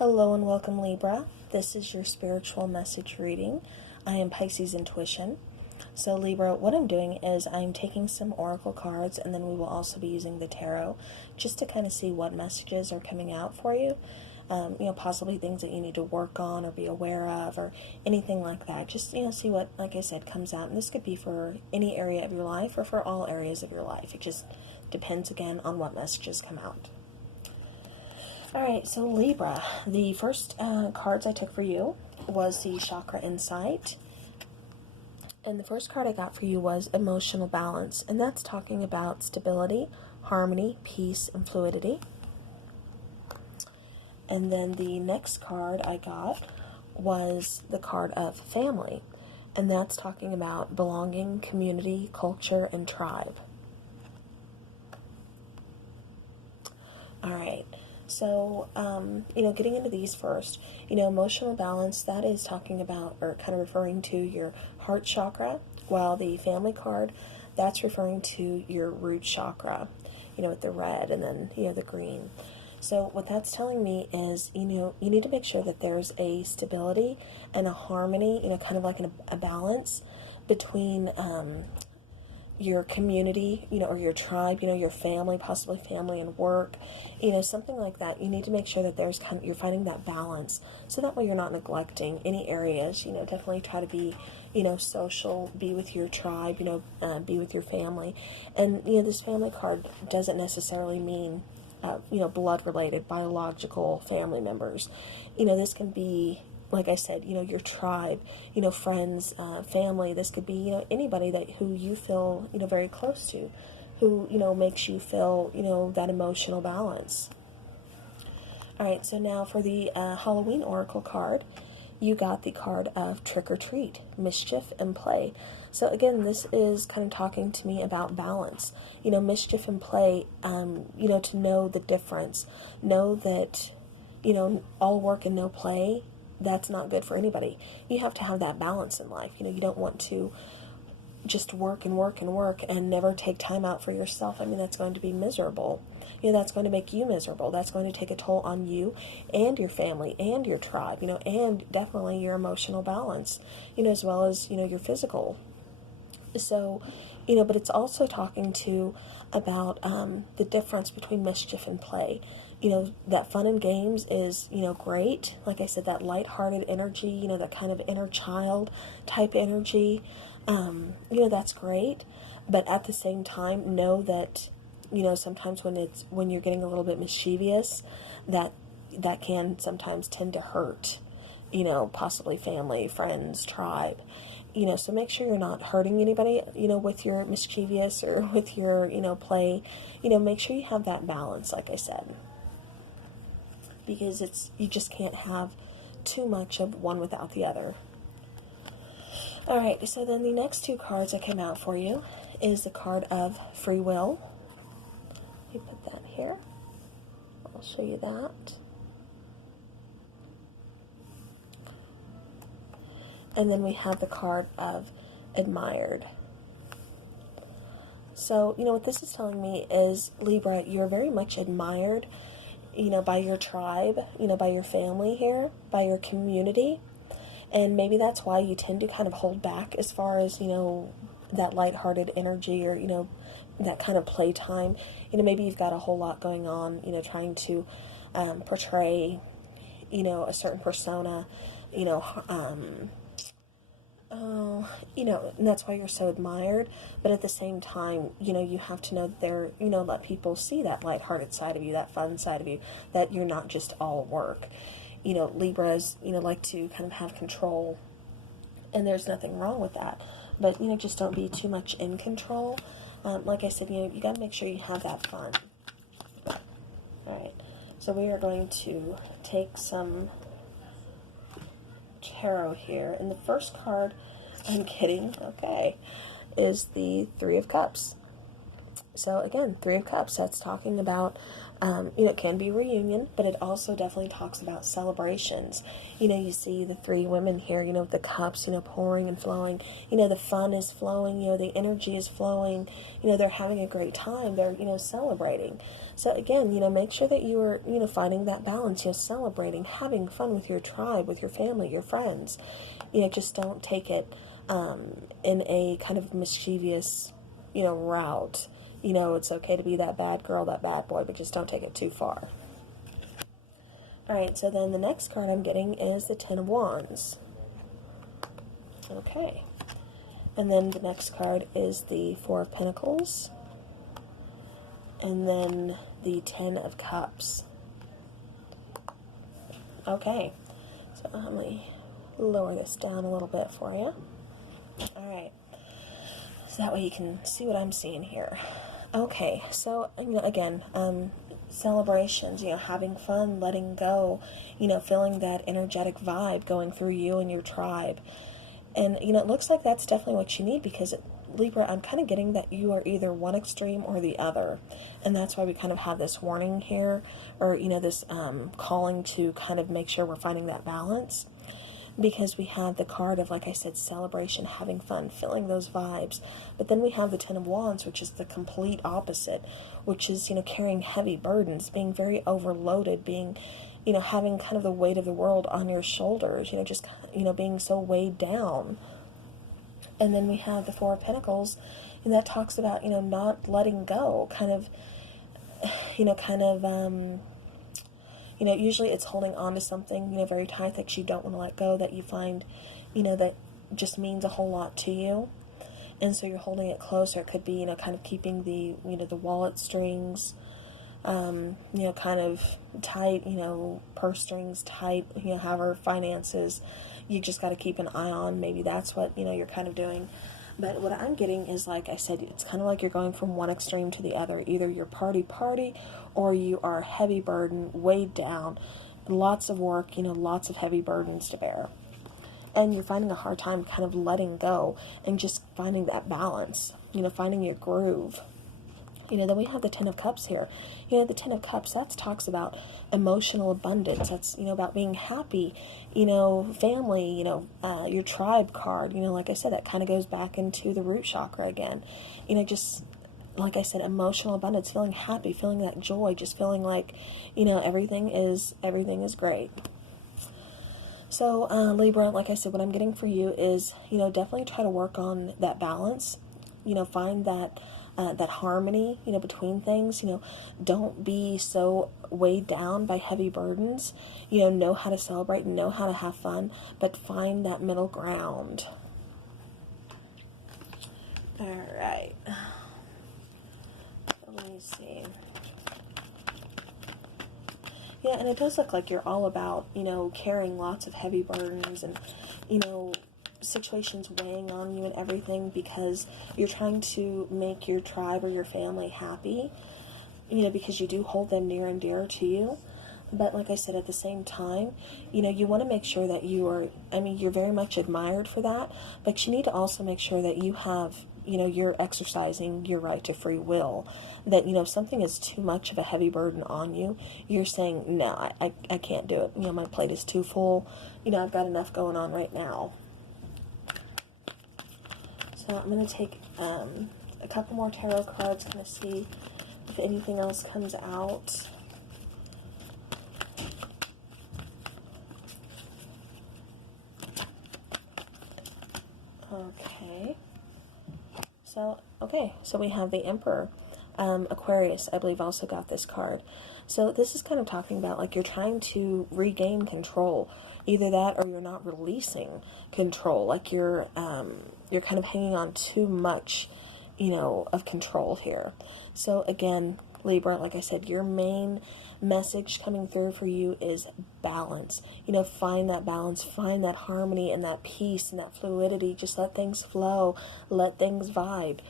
Hello and welcome, Libra. This is your spiritual message reading. I am Pisces Intuition. So Libra, what I'm doing is I'm taking some oracle cards, and then we will also be using the tarot just to kind of see what messages are coming out for you. Possibly things that you need to work on or be aware of or anything like that. Just, see what, like I said, comes out. And this could be for any area of your life or for all areas of your life. It just depends, again, on what messages come out. Alright, so Libra, the first cards I took for you was the Chakra Insight. And the first card I got for you was Emotional Balance. And that's talking about stability, harmony, peace, and fluidity. And then the next card I got was the card of Family. And that's talking about belonging, community, culture, and tribe. Alright. So, getting into these first, emotional balance, that is talking about or kind of referring to your heart chakra, while the Family card, that's referring to your root chakra, with the red and then, the green. So what that's telling me is, you need to make sure that there's a stability and a harmony, kind of like a balance between your community, or your tribe, your family, possibly family and work, something like that. You need to make sure that there's you're finding that balance, so that way you're not neglecting any areas. Definitely try to be, social, be with your tribe, be with your family. And, this Family card doesn't necessarily mean, blood related, biological family members. This can be, like I said, your tribe, friends, family. This could be, anybody who you feel, very close to, who, makes you feel, that emotional balance. All right, so now for the Halloween Oracle card, you got the card of Trick or Treat, Mischief and Play. So again, this is kind of talking to me about balance. Mischief and play, to know the difference. Know that, all work and no play, that's not good for anybody. You have to have that balance in life. You don't want to just work and work and work and never take time out for yourself. I mean, that's going to be miserable. That's going to make you miserable. That's going to take a toll on you and your family and your tribe, and definitely your emotional balance, as well as, your physical. So, but it's also talking to about the difference between mischief and play. That fun and games is, great. Like I said, that lighthearted energy, that kind of inner child type energy, that's great. But at the same time, know that, sometimes when you're getting a little bit mischievous, that can sometimes tend to hurt, possibly family, friends, tribe. So make sure you're not hurting anybody, with your mischievous or with your, play. Make sure you have that balance, like I said. Because you just can't have too much of one without the other. Alright, so then the next two cards that came out for you is the card of Free Will. Let me put that here. I'll show you that. And then we have the card of Admired. So, what this is telling me is, Libra, you're very much admired, by your tribe, by your family here, by your community. And maybe that's why you tend to kind of hold back as far as, that lighthearted energy or, that kind of playtime. Maybe you've got a whole lot going on, trying to portray, a certain persona, and that's why you're so admired. But at the same time, you have to know that let people see that lighthearted side of you, that fun side of you, that you're not just all work. Libras, like to kind of have control, and there's nothing wrong with that. But, just don't be too much in control. Like I said, you got to make sure you have that fun. Alright, so we are going to take some tarot here, and the first card, I'm kidding, okay, is the Three of Cups. So again, Three of Cups, that's talking about, it can be reunion, but it also definitely talks about celebrations. You see the three women here, with the cups, pouring and flowing. The fun is flowing, the energy is flowing. They're having a great time. They're, celebrating. So again, make sure that you are, finding that balance, celebrating, having fun with your tribe, with your family, your friends. Just don't take it in a kind of mischievous, route. It's okay to be that bad girl, that bad boy, but just don't take it too far. Alright, so then the next card I'm getting is the Ten of Wands. Okay. And then the next card is the Four of Pentacles. And then the Ten of Cups. Okay. So let me lower this down a little bit for you. Alright. So that way you can see what I'm seeing here. Okay, so, again, celebrations, having fun, letting go, feeling that energetic vibe going through you and your tribe. And, it looks like that's definitely what you need, because, Libra, I'm kind of getting that you are either one extreme or the other. And that's why we kind of have this warning here, or, this calling to kind of make sure we're finding that balance. Because we have the card of, like I said, celebration, having fun, feeling those vibes. But then we have the Ten of Wands, which is the complete opposite, which is, carrying heavy burdens, being very overloaded, being, having kind of the weight of the world on your shoulders, just, being so weighed down. And then we have the Four of Pentacles, and that talks about, not letting go, usually it's holding on to something, very tight that you don't want to let go, that you find, that just means a whole lot to you. And so you're holding it closer. It could be, kind of keeping the, the wallet strings, kind of tight, purse strings tight, however, finances, you just got to keep an eye on. Maybe that's what, you're kind of doing. But what I'm getting is, like I said, it's kind of like you're going from one extreme to the other. Either you're party, or you are heavy burden, weighed down, lots of work, lots of heavy burdens to bear. And you're finding a hard time kind of letting go and just finding that balance, finding your groove. Then we have the Ten of Cups here. The Ten of Cups, that talks about emotional abundance. That's, about being happy, family, your tribe card. Like I said, that kind of goes back into the root chakra again. Just, like I said, emotional abundance, feeling happy, feeling that joy, just feeling like, everything is great. So, Libra, like I said, what I'm getting for you is, definitely try to work on that balance, find that harmony, between things. Don't be so weighed down by heavy burdens. Know how to celebrate, know how to have fun, but find that middle ground. All right. Let me see. Yeah, and it does look like you're all about, carrying lots of heavy burdens and, situations weighing on you and everything, because you're trying to make your tribe or your family happy, because you do hold them near and dear to you. But like I said, at the same time, you want to make sure that you're very much admired for that, but you need to also make sure that you have, you're exercising your right to free will. That, if something is too much of a heavy burden on you, you're saying, no, I can't do it. My plate is too full. I've got enough going on right now. So I'm going to take a couple more tarot cards, kind of see if anything else comes out. Okay. So we have the Emperor. Aquarius, I believe, also got this card. So this is kind of talking about, like, you're trying to regain control. Either that or you're not releasing control. Like you're kind of hanging on too much, of control here. So again, Libra, like I said, your main message coming through for you is balance. Find that balance, find that harmony and that peace and that fluidity. Just let things flow, let things vibe.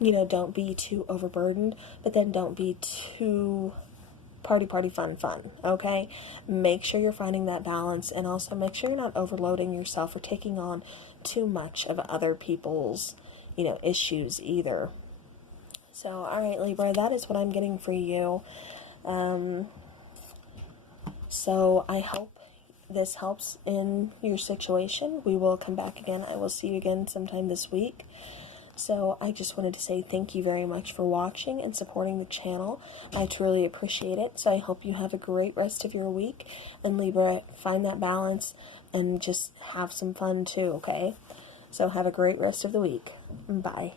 Don't be too overburdened, but then don't be too party, fun, okay? Make sure you're finding that balance, and also make sure you're not overloading yourself or taking on too much of other people's, issues either. So, alright, Libra, that is what I'm getting for you. So, I hope this helps in your situation. We will come back again. I will see you again sometime this week. So, I just wanted to say thank you very much for watching and supporting the channel. I truly appreciate it. So, I hope you have a great rest of your week. And, Libra, find that balance and just have some fun too, okay? So, have a great rest of the week. Bye.